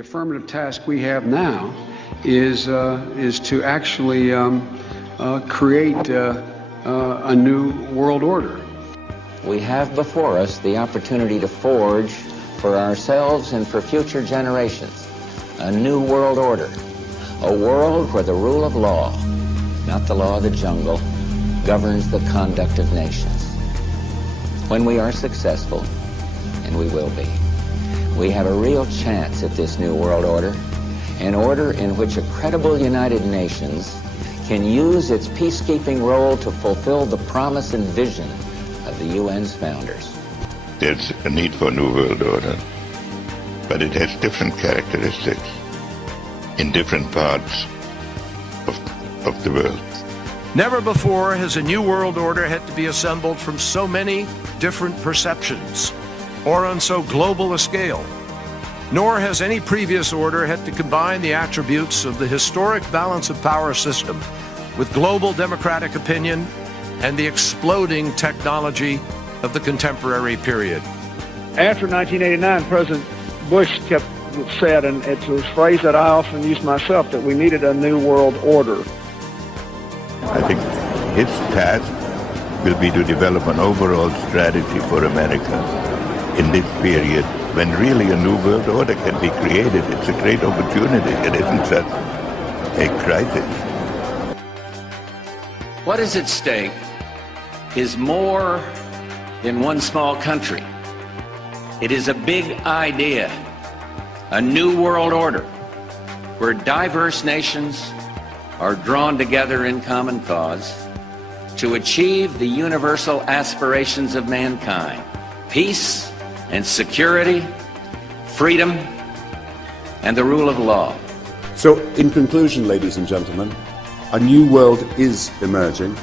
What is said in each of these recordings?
affirmative task we have now is to actually create a new world order. We have before us the opportunity to forge for ourselves and for future generations a new world order, a world where the rule of law, not the law of the jungle, governs the conduct of nations. When we are successful, and we will be, we have a real chance at this new world order, an order in which a credible United Nations can use its peacekeeping role to fulfill the promise and vision of the UN's founders. There's a need for a new world order, but it has different characteristics in different parts of the world. Never before has a new world order had to be assembled from so many different perceptions or on so global a scale. Nor has any previous order had to combine the attributes of the historic balance of power system with global democratic opinion and the exploding technology of the contemporary period. After 1989, President Bush said, and it's a phrase that I often use myself, that we needed a new world order. I think his task will be to develop an overall strategy for America in this period when really a new world order can be created. It's a great opportunity. It isn't just a crisis. What is at stake is more than one small country. It is a big idea, a new world order where diverse nations are drawn together in common cause to achieve the universal aspirations of mankind: peace and security, freedom, and the rule of law. So, in conclusion, ladies and gentlemen, a new world is emerging.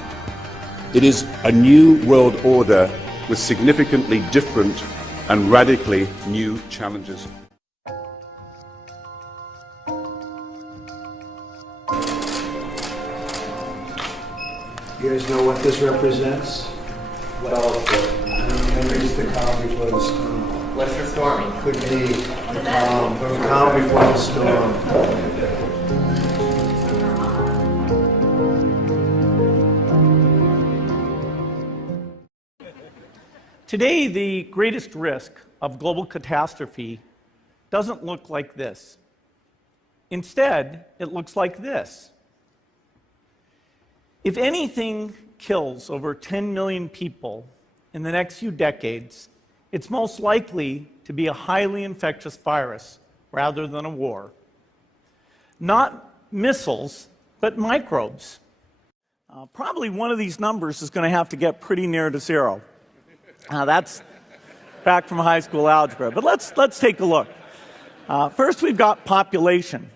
It is a new world order with significantly different and radically new challenges. You guys know what this represents? What all of it? It's the calm before the storm. What's the storming? Could be the calm before the storm. Today, the greatest risk of global catastrophe doesn't look like this. Instead, it looks like this. If anything kills over 10 million people in the next few decades, it's most likely to be a highly infectious virus rather than a war. Not missiles, but microbes. Probably one of these numbers is going to have to get pretty near to zero. That's back from high school algebra, but let's take a look. First, we've got population.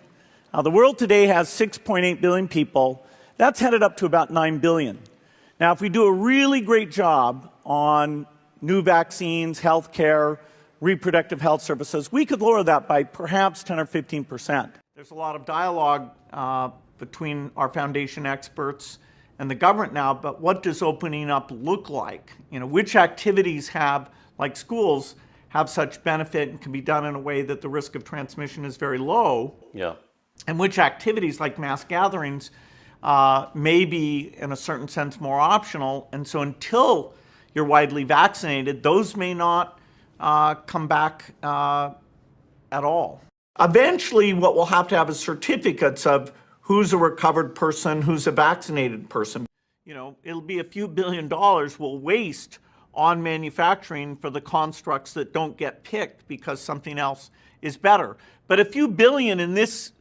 The world today has 6.8 billion people. That's headed up to about 9 billion. Now, if we do a really great job on new vaccines, healthcare, reproductive health services, we could lower that by perhaps 10 or 15%. There's a lot of dialogue between our foundation experts and the government now, but what does opening up look like? You know, which activities have, like schools, have such benefit and can be done in a way that the risk of transmission is very low? Yeah. And which activities, like mass gatherings, may be, in a certain sense, more optional. And so until you're widely vaccinated, those may not come back at all. Eventually, what we'll have to have is certificates of who's a recovered person, who's a vaccinated person. You know, it'll be a few $1 billion we'll waste on manufacturing for the constructs that don't get picked because something else is better. But a few billion in this,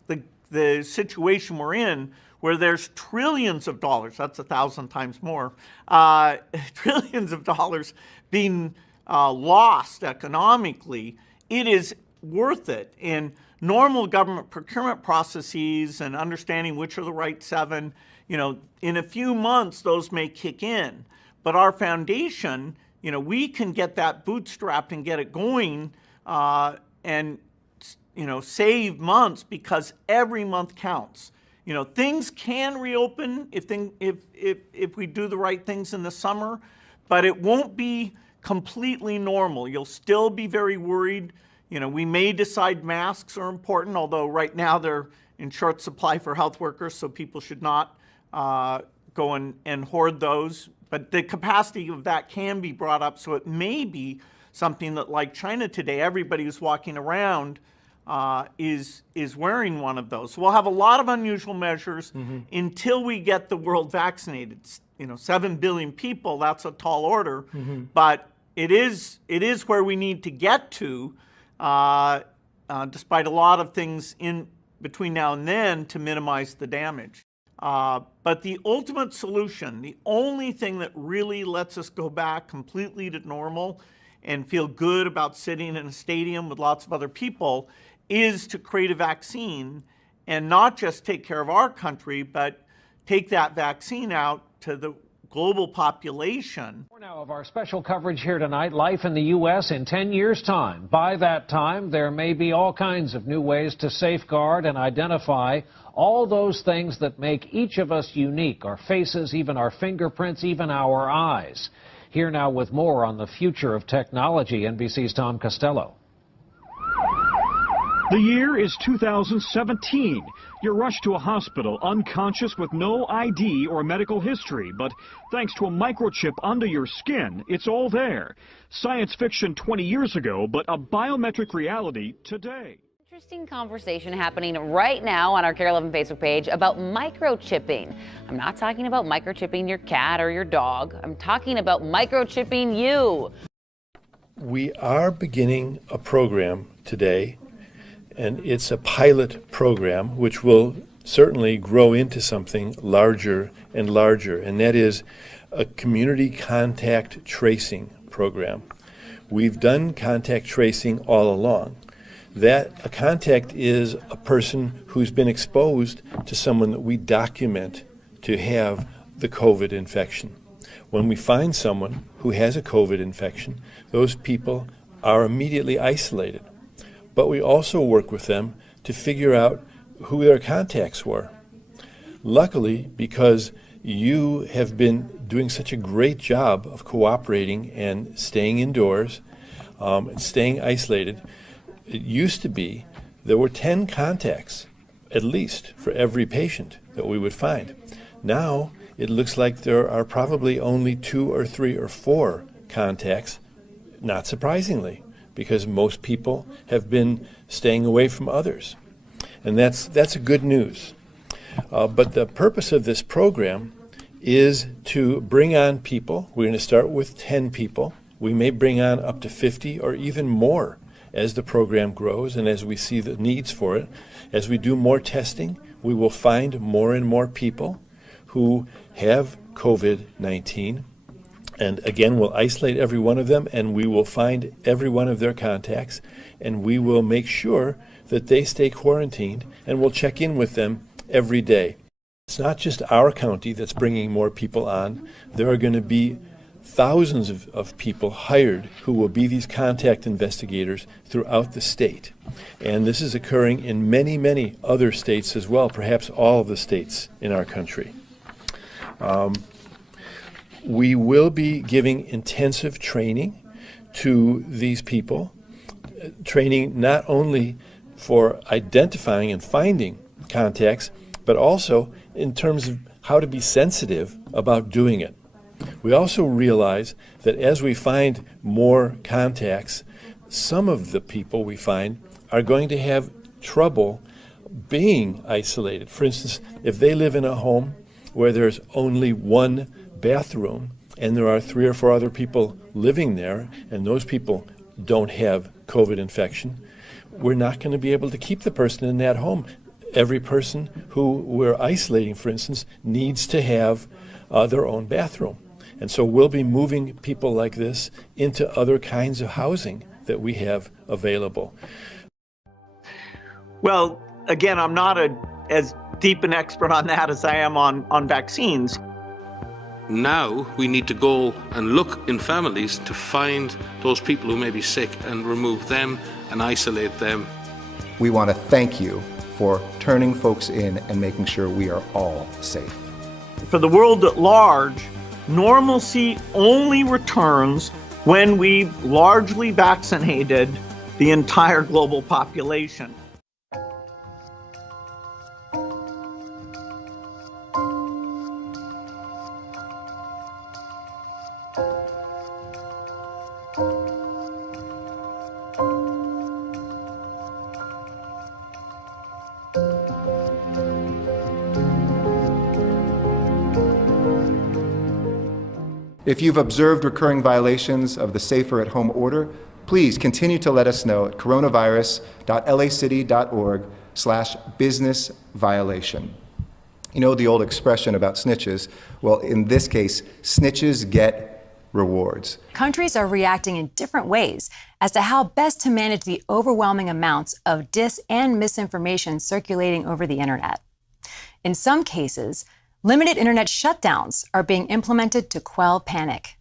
the situation we're in, where there's trillions of dollars, that's 1,000 times more, trillions of dollars being lost economically, it is worth it. In normal government procurement processes and understanding which are the right 7, you know, in a few months those may kick in. But our foundation, you know, we can get that bootstrapped and get it going and, you know, save months because every month counts. You know, things can reopen if we do the right things in the summer, but it won't be completely normal. You'll still be very worried. We may decide masks are important, although right now they're in short supply for health workers, so people should not go and hoard those. But the capacity of that can be brought up, so it may be something that, like China today, everybody who's walking around is wearing one of those. So we'll have a lot of unusual measures until we get the world vaccinated. 7 billion people, that's a tall order, but it is where we need to get to, despite a lot of things in between now and then to minimize the damage. But the ultimate solution, the only thing that really lets us go back completely to normal and feel good about sitting in a stadium with lots of other people, is to create a vaccine and not just take care of our country, but take that vaccine out to the global population. More now of our special coverage here tonight, life in the U.S. in 10 years' time. By that time, there may be all kinds of new ways to safeguard and identify all those things that make each of us unique, our faces, even our fingerprints, even our eyes. Here now with more on the future of technology, NBC's Tom Costello. The year is 2017. You're rushed to a hospital unconscious with no ID or medical history, but thanks to a microchip under your skin, it's all there. Science fiction 20 years ago, but a biometric reality today. Interesting conversation happening right now on our KARE 11 Facebook page about microchipping. I'm not talking about microchipping your cat or your dog. I'm talking about microchipping you. We are beginning a program today, and it's a pilot program which will certainly grow into something larger and larger, and that is a community contact tracing program. We've done contact tracing all along. That a contact is a person who's been exposed to someone that we document to have the COVID infection. When we find someone who has a COVID infection, those people are immediately isolated. But we also work with them to figure out who their contacts were. Luckily, because you have been doing such a great job of cooperating and staying indoors, staying isolated, it used to be there were 10 contacts, at least, for every patient that we would find. Now, it looks like there are probably only 2 or 3 or 4 contacts, not surprisingly, because most people have been staying away from others. And that's good news. But the purpose of this program is to bring on people. We're going to start with 10 people. We may bring on up to 50 or even more as the program grows and as we see the needs for it. As we do more testing, we will find more and more people who have COVID-19. And again, we'll isolate every one of them, and we will find every one of their contacts, and we will make sure that they stay quarantined, and we'll check in with them every day. It's not just our county that's bringing more people on. There are going to be thousands of people hired who will be these contact investigators throughout the state. And this is occurring in many, many other states as well, perhaps all of the states in our country. We will be giving intensive training to these people, training not only for identifying and finding contacts, but also in terms of how to be sensitive about doing it. We also realize that as we find more contacts, some of the people we find are going to have trouble being isolated. For instance, if they live in a home where there's only one bathroom and there are 3 or 4 other people living there, and those people don't have COVID infection, we're not going to be able to keep the person in that home. Every person who we're isolating, for instance, needs to have their own bathroom. And so we'll be moving people like this into other kinds of housing that we have available. Well, again, I'm not as deep an expert on that as I am on vaccines. Now we need to go and look in families to find those people who may be sick and remove them and isolate them. We want to thank you for turning folks in and making sure we are all safe. For the world at large, normalcy only returns when we've largely vaccinated the entire global population. If you've observed recurring violations of the Safer at Home order, please continue to let us know at coronavirus.lacity.org/business violation. You know the old expression about snitches? Well, in this case, snitches get rewards. Countries are reacting in different ways as to how best to manage the overwhelming amounts of dis and misinformation circulating over the internet. In some cases, limited internet shutdowns are being implemented to quell panic.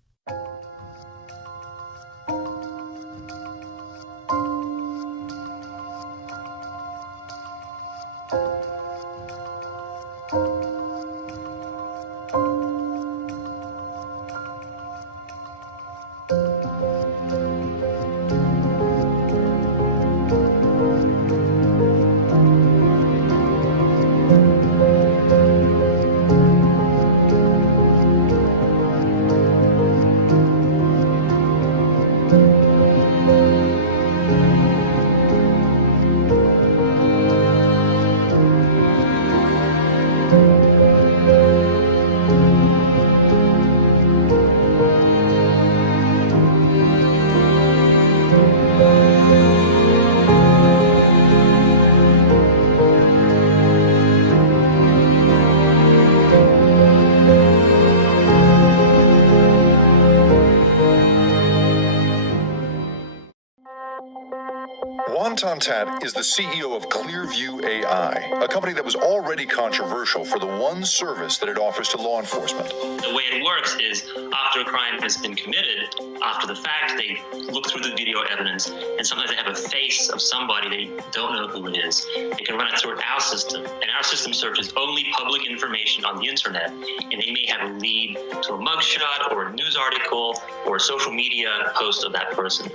Tom Tat is the CEO of Clearview AI, a company that was already controversial for the one service that it offers to law enforcement. The way it works is after a crime has been committed, after the fact, they look through the video evidence, and sometimes they have a face of somebody they don't know who it is. They can run it through our system, and our system searches only public information on the internet, and they may have a lead to a mugshot or a news article or a social media post of that person.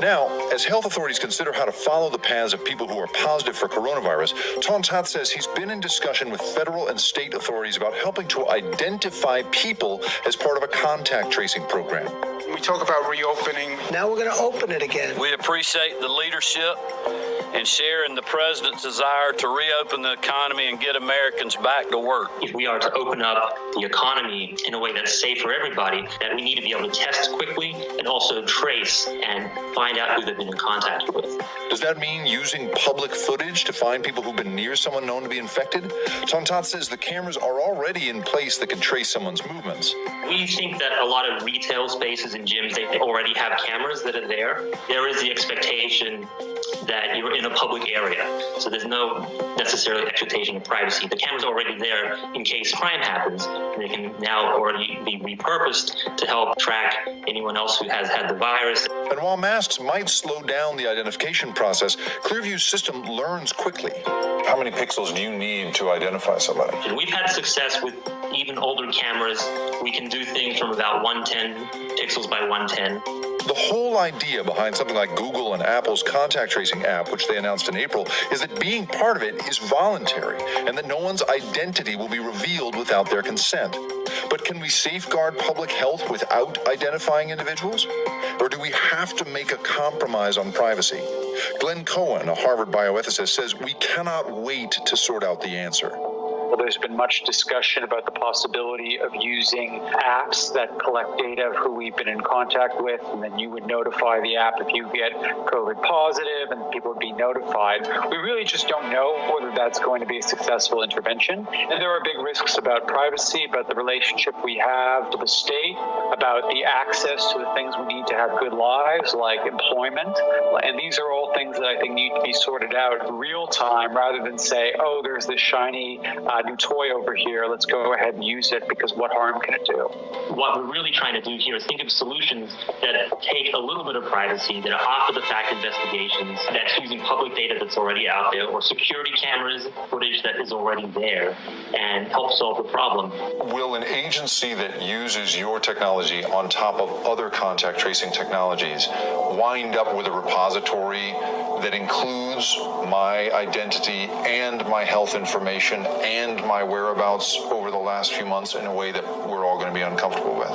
Now, as health authorities consider how to follow the paths of people who are positive for coronavirus, Tom Tat says he's been in discussion with federal and state authorities about helping to identify people as part of a contact tracing program. We talk about reopening. Now we're going to open it again. We appreciate the leadership and sharing the president's desire to reopen the economy and get Americans back to work. If we are to open up the economy in a way that's safe for everybody, that we need to be able to test quickly and also trace and find out who they've been in contact with. Does that mean using public footage to find people who've been near someone known to be infected? Tom Tat says the cameras are already in place that can trace someone's movements. We think that a lot of retail spaces and gyms, they already have cameras that are there. There is the expectation that you're in a public area, so there's no necessarily expectation of privacy. The camera's already there in case crime happens, and they can now already be repurposed to help track anyone else who has had the virus. And while masks might slow down the identification process, Clearview's system learns quickly. How many pixels do you need to identify somebody? And we've had success with even older cameras. We can do things from about 110 pixels by 110. The whole idea behind something like Google and Apple's contact tracing app, which they announced in April, is that being part of it is voluntary and that no one's identity will be revealed without their consent. But can we safeguard public health without identifying individuals? Or do we have to make a compromise on privacy? Glenn Cohen, a Harvard bioethicist, says we cannot wait to sort out the answer. Well, there's been much discussion about the possibility of using apps that collect data of who we've been in contact with, and then you would notify the app if you get COVID positive, and people would be notified. We really just don't know whether that's going to be a successful intervention. And there are big risks about privacy, about the relationship we have to the state, about the access to the things we need to have good lives, like employment. And these are all things that I think need to be sorted out real time rather than say, oh, there's this shiny new toy over here. Let's go ahead and use it because what harm can it do? What we're really trying to do here is think of solutions that take a little bit of privacy, that are after-the-fact investigations, that's using public data that's already out there, or security cameras footage that is already there, and help solve the problem. Will an agency that uses your technology on top of other contact tracing technologies wind up with a repository that includes my identity and my health information and my whereabouts over the last few months in a way that we're all going to be uncomfortable with?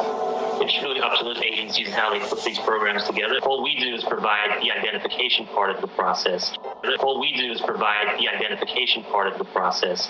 It's really up to those agencies and how they put these programs together. All we do is provide the identification part of the process. All we do is provide the identification part of the process.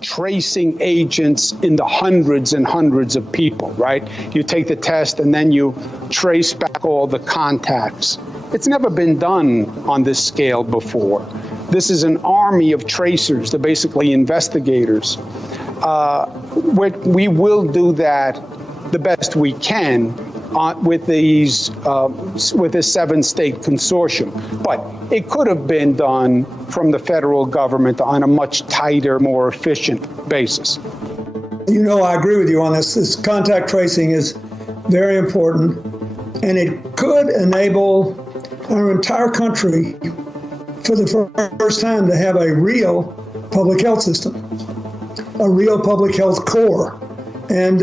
Tracing agents in the hundreds and hundreds of people, right? You take the test and then you trace back all the contacts. It's never been done on this scale before. This is an army of tracers. They're basically investigators. We will do that the best we can with this 7-state consortium. But it could have been done from the federal government on a much tighter, more efficient basis. You know, I agree with you on this. This contact tracing is very important, and it could enable our entire country for the first time to have a real public health system, a real public health corps. And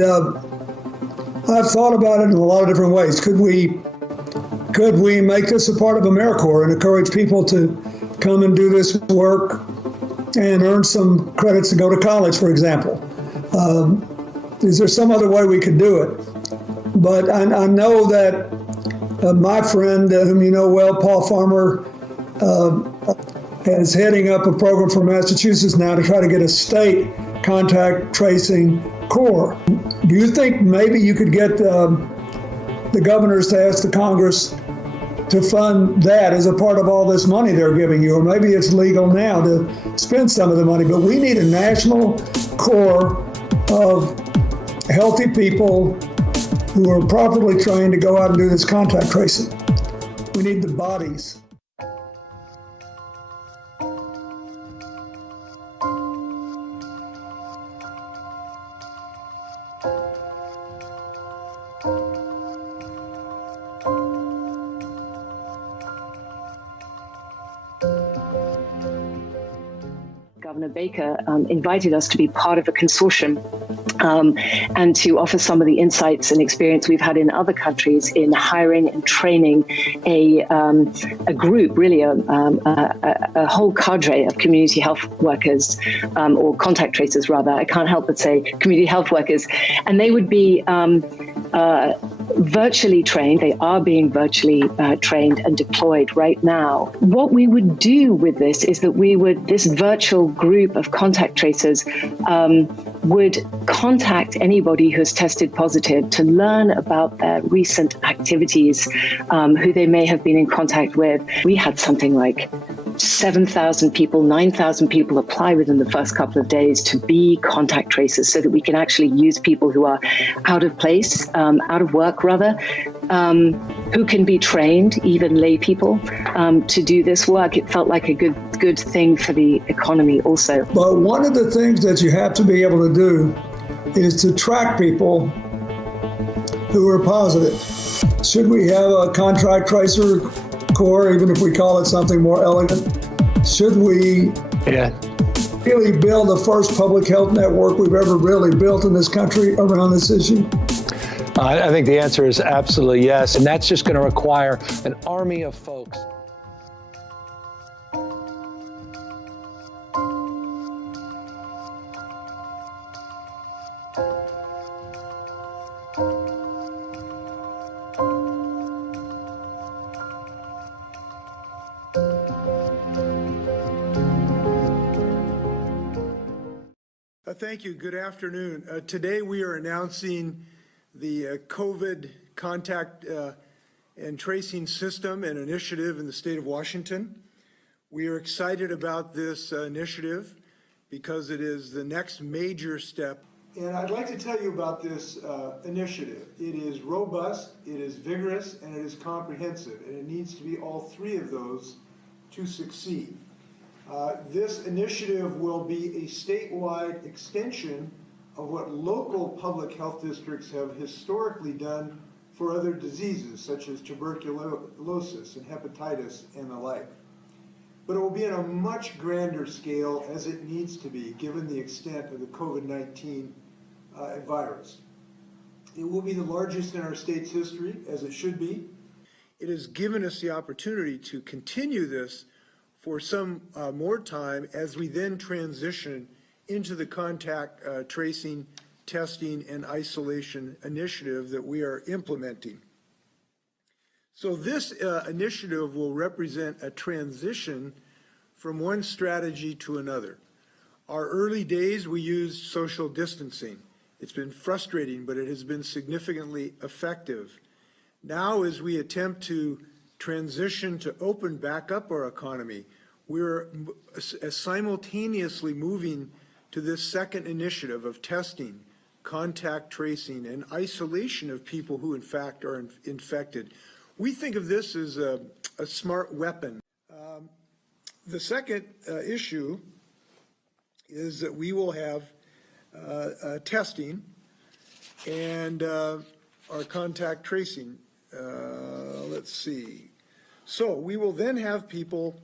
I've thought about it in a lot of different ways. Could we make this a part of AmeriCorps and encourage people to come and do this work and earn some credits to go to college, for example? Is there some other way we could do it? But I know that my friend, whom you know well, Paul Farmer, is heading up a program for Massachusetts now to try to get a state contact tracing corps. Do you think maybe you could get the governors to ask the Congress to fund that as a part of all this money they're giving you? Or maybe it's legal now to spend some of the money, but we need a national corps of healthy people who are properly trained to go out and do this contact tracing. We need the bodies. Governor Baker invited us to be part of a consortium and to offer some of the insights and experience we've had in other countries in hiring and training a group, really a whole cadre of community health workers or contact tracers, rather. I can't help but say community health workers. And they would be virtually trained. They are being virtually trained and deployed right now. What we would do with this is that this virtual group of contact tracers would contact anybody who has tested positive to learn about their recent activities, who they may have been in contact with. We had something like 7,000 people, 9,000 people apply within the first couple of days to be contact tracers so that we can actually use people who are out of place, out of work rather, who can be trained, even lay people, to do this work. It felt like a good thing for the economy also. But one of the things that you have to be able to do is to track people who are positive. Should we have a contact tracer core, even if we call it something more elegant? Should we really build the first public health network we've ever really built in this country around this issue? I think the answer is absolutely yes, and that's just going to require an army of folks. Thank you. Good afternoon. Today we are announcing the COVID contact and tracing system and initiative in the state of Washington. We are excited about this initiative because it is the next major step. And I'd like to tell you about this initiative. It is robust, it is vigorous, and it is comprehensive. And it needs to be all three of those to succeed. This initiative will be a statewide extension of what local public health districts have historically done for other diseases, such as tuberculosis and hepatitis and the like. But it will be on a much grander scale, as it needs to be, given the extent of the COVID-19 virus. It will be the largest in our state's history, as it should be. It has given us the opportunity to continue this for some more time as we then transition into the contact tracing, testing, and isolation initiative that we are implementing. So this initiative will represent a transition from one strategy to another. Our early days, we used social distancing. It's been frustrating, but it has been significantly effective. Now, as we attempt to transition to open back up our economy, we're simultaneously moving to this second initiative of testing, contact tracing, and isolation of people who in fact are infected. We think of this as a smart weapon. The second issue is that we will have testing and our contact tracing. Let's see. So we will then have people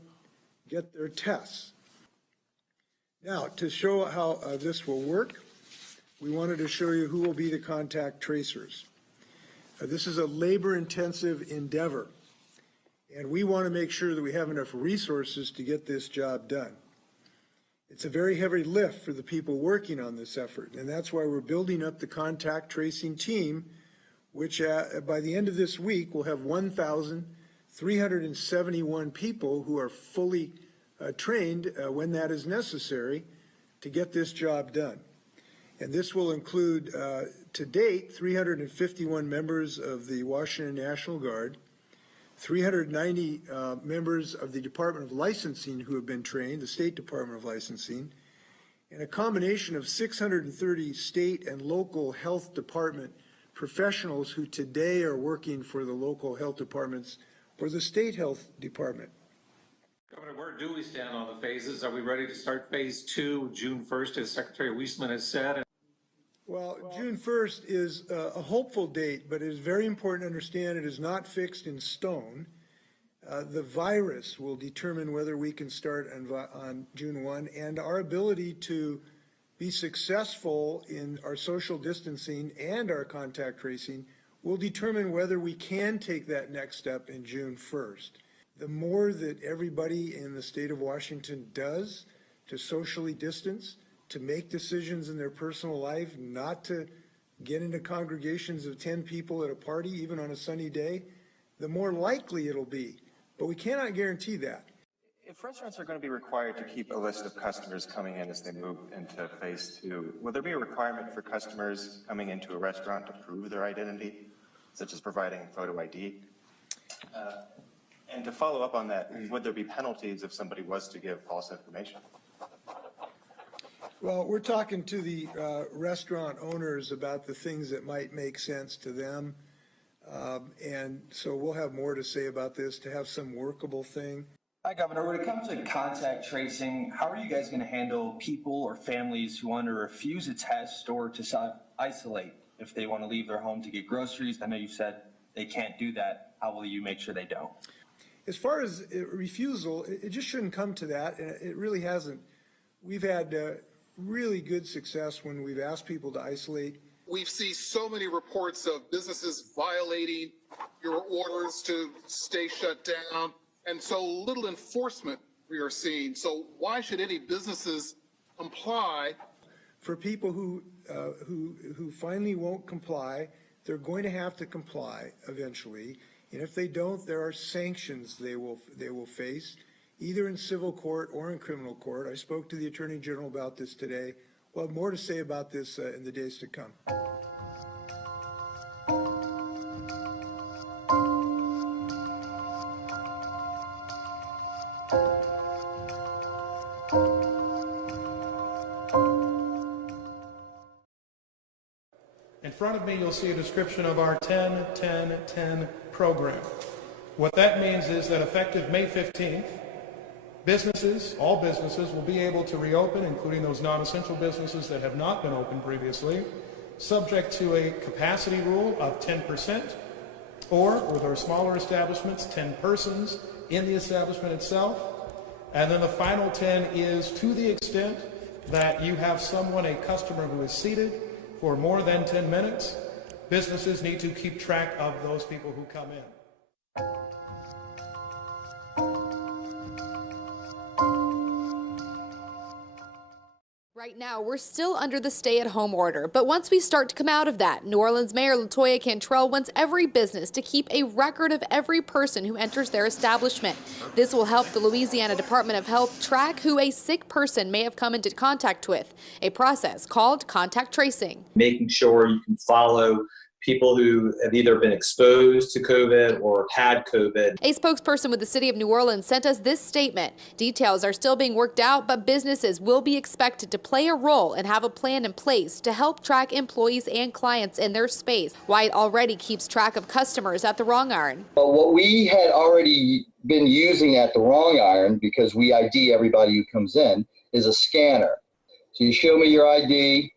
get their tests. Now, to show how this will work, we wanted to show you who will be the contact tracers. This is a labor-intensive endeavor, and we want to make sure that we have enough resources to get this job done. It's a very heavy lift for the people working on this effort, and that's why we're building up the contact tracing team, which by the end of this week will have 1,371 people who are fully trained when that is necessary to get this job done. And this will include, to date, 351 members of the Washington National Guard, 390 members of the Department of Licensing who have been trained, the State Department of Licensing, and a combination of 630 state and local health department professionals who today are working for the local health departments or the state health department. Governor, where do we stand on the phases? Are we ready to start phase 2 June 1st, as Secretary Weissman has said? Well, June 1st is a hopeful date, but it is very important to understand it is not fixed in stone. The virus will determine whether we can start on June 1, and our ability to be successful in our social distancing and our contact tracing will determine whether we can take that next step in June 1st. The more that everybody in the state of Washington does to socially distance, to make decisions in their personal life, not to get into congregations of 10 people at a party, even on a sunny day, the more likely it'll be. But we cannot guarantee that. If restaurants are going to be required to keep a list of customers coming in as they move into phase 2, will there be a requirement for customers coming into a restaurant to prove their identity, such as providing photo ID? And to follow up on that, would there be penalties if somebody was to give false information? Well, we're talking to the restaurant owners about the things that might make sense to them. And so we'll have more to say about this, to have some workable thing. Hi, Governor. When it comes to contact tracing, how are you guys going to handle people or families who want to refuse a test or to self-isolate if they want to leave their home to get groceries? I know you said they can't do that. How will you make sure they don't? As far as refusal, it just shouldn't come to that, and it really hasn't. We've had really good success when we've asked people to isolate. We've seen so many reports of businesses violating your orders to stay shut down, and so little enforcement we are seeing. So why should any businesses comply? For people who finally won't comply, they're going to have to comply eventually. And if they don't, there are sanctions they will face, either in civil court or in criminal court. I spoke to the Attorney General about this today. We'll have more to say about this in the days to come. In front of me, you'll see a description of our 10-10-10 program. What that means is that effective May 15th, businesses, all businesses, will be able to reopen, including those non-essential businesses that have not been open previously, subject to a capacity rule of 10%, or, with our smaller establishments, 10 persons in the establishment itself. And then the final 10 is to the extent that you have someone, a customer who is seated for more than 10 minutes, businesses need to keep track of those people who come in. Right now, we're still under the stay-at-home order, but once we start to come out of that, New Orleans Mayor LaToya Cantrell wants every business to keep a record of every person who enters their establishment. This will help the Louisiana Department of Health track who a sick person may have come into contact with, a process called contact tracing. Making sure you can follow people who have either been exposed to COVID or had COVID. A spokesperson with the city of New Orleans sent us this statement. Details are still being worked out, but businesses will be expected to play a role and have a plan in place to help track employees and clients in their space. White already keeps track of customers at the Wrong Iron. But what we had already been using at the Wrong Iron, because we ID everybody who comes in, is a scanner. So you show me your ID,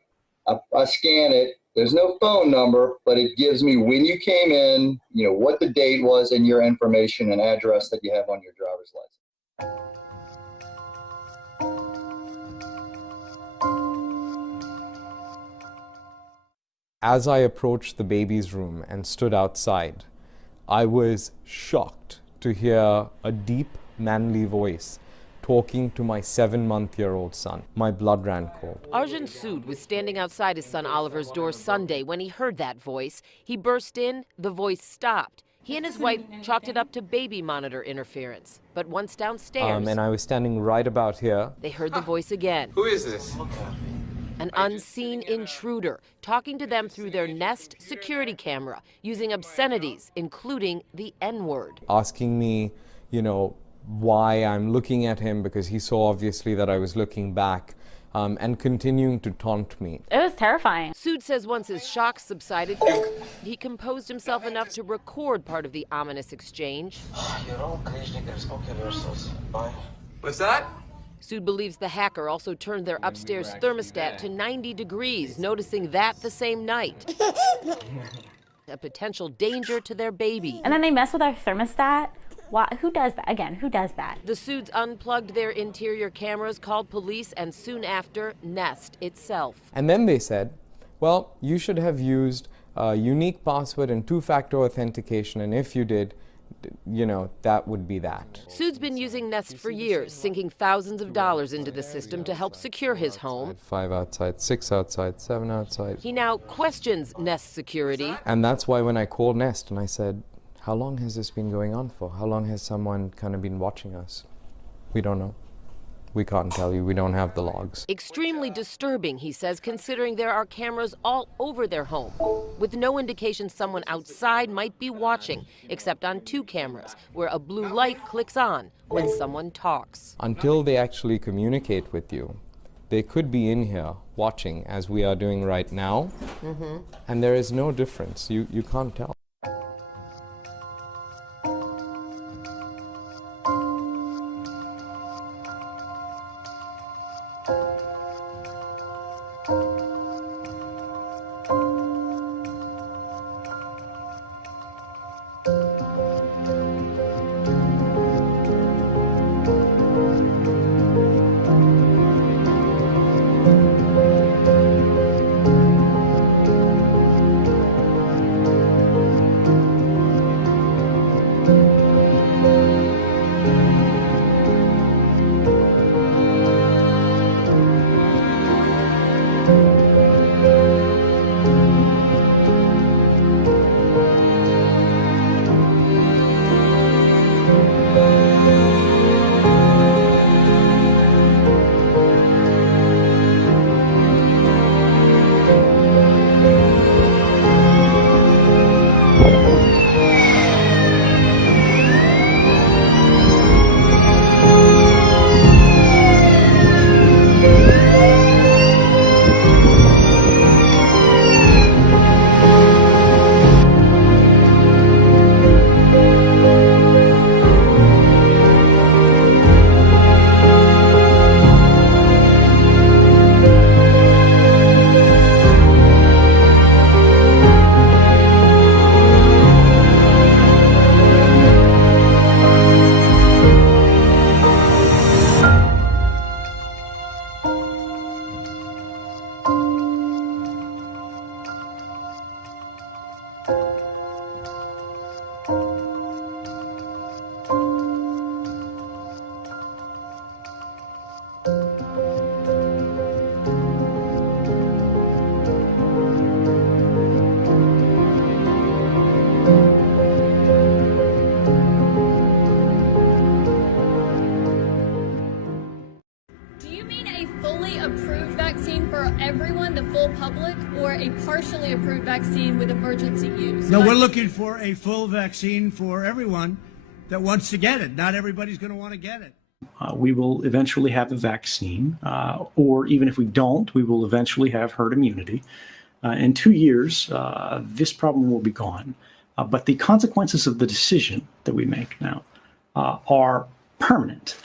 I scan it. There's no phone number, but it gives me when you came in, you know, what the date was, and your information and address that you have on your driver's license. As I approached the baby's room and stood outside, I was shocked to hear a deep, manly voice talking to my 7-month-old son. My blood ran cold. Arjun Sood was standing outside his son Oliver's door Sunday when he heard that voice. He burst in, the voice stopped. He and his wife chalked it up to baby monitor interference. But once downstairs, and I was standing right about here, they heard the voice again. Who is this? An unseen intruder talking to them through their Nest security camera, using obscenities, including the N-word. Asking me, you know, why I'm looking at him, because he saw obviously that I was looking back, and continuing to taunt me. It was terrifying. Sood says once his shock subsided, he composed himself enough to record part of the ominous exchange. What's that? Sood believes the hacker also turned their upstairs thermostat to 90 degrees, noticing that the same night. A potential danger to their baby. And then they mess with our thermostat. Why, who does that? Again, who does that? The Soods unplugged their interior cameras, called police, and soon after, Nest itself. And then they said, well, you should have used a unique password and two-factor authentication, and if you did, you know, that would be that. Sood's been using Nest for years, sinking thousands of dollars into the system to help secure his home. 5 outside, 6 outside, 7 outside. He now questions Nest security. And that's why when I called Nest and I said, how long has this been going on for? How long has someone kind of been watching us? We don't know. We can't tell you. We don't have the logs. Extremely disturbing, he says, considering there are cameras all over their home, with no indication someone outside might be watching, except on 2 cameras, where a blue light clicks on when someone talks. Until they actually communicate with you, they could be in here watching, as we are doing right now, and there is no difference. You can't tell. everyone, the full public, or a partially approved vaccine with emergency use? No, we're looking for a full vaccine for everyone that wants to get it. Not everybody's going to want to get it. We will eventually have a vaccine, or even if we don't, we will eventually have herd immunity. In 2 years, this problem will be gone. But the consequences of the decision that we make now are permanent.